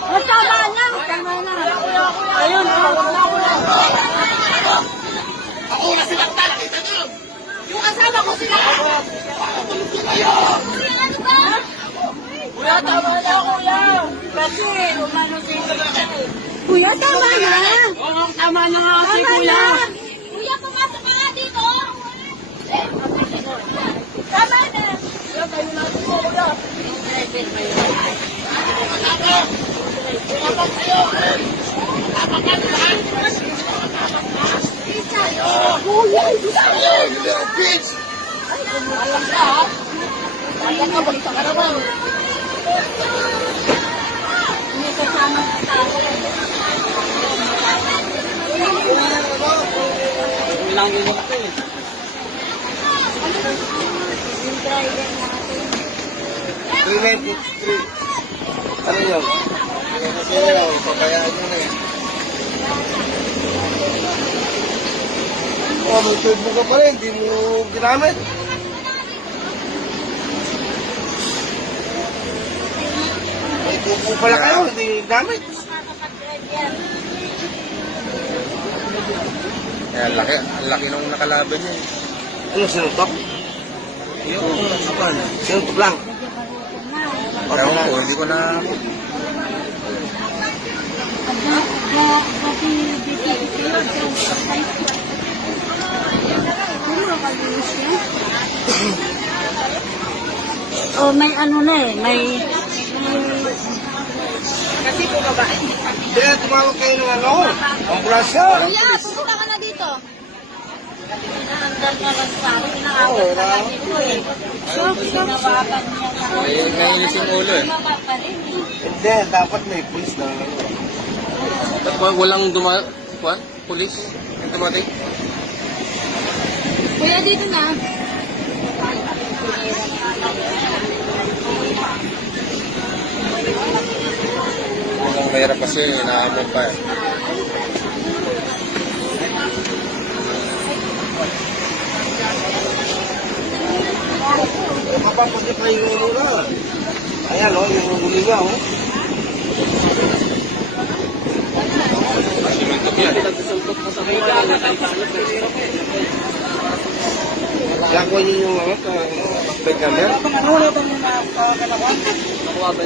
Tama na. Tama na. Ayun, Ako na silang nakita nyo! yung asawa ko sila. Ano ba? Kuya, tama na, kuya. Kasi, umano dito na. Kuya, tama na. Oo, tama na nga kasi, Tama kuya. na. Kuya, pumasok ka nga dito. Tama na. Kuya, kayo natin po, kuya. Kuya, Hey, you little bitch! Ayan ka, balita ka naman. May kasama ka tao. Lang yun ako eh. Yung driver natin. 393. Ano yun? Kasi yun, pabayaan nyo na eh. Oh, may tube mo ka pa rin, hindi mo ginamit. May tube mo pala kayo, hindi ginamit. Makakapag-drive yan. Ang laki nung nakalaban niya. Ano, sinutok? Yung kapan. Sinutok lang. Ewan ko, hindi ko na... Oh, may ano na eh, may Kasi po babae. Hindi, tumawag kayo ng ano, ambulansya. Kuya, pupunta ka na dito. Inaandar na lang sa akin, Oo, inaawat na na. lang dito eh. Ginawakan niya na. Nainis yung ulo eh. Baba pa rin eh. Hindi, dapat may police na. Ba't walang pulis? Yung dumating? Kuya, dito na. Walang mahirap kasi, inaamon pa eh. Mapapagit na yung ulo na. Ayan o, yung huli nga o. Sinuntok yan. Nagsusuntok mo sa kuya. Natalbalot. Gakuha niyo yung mga plate number. Ano wala bang nakakalawan? Nakuha ba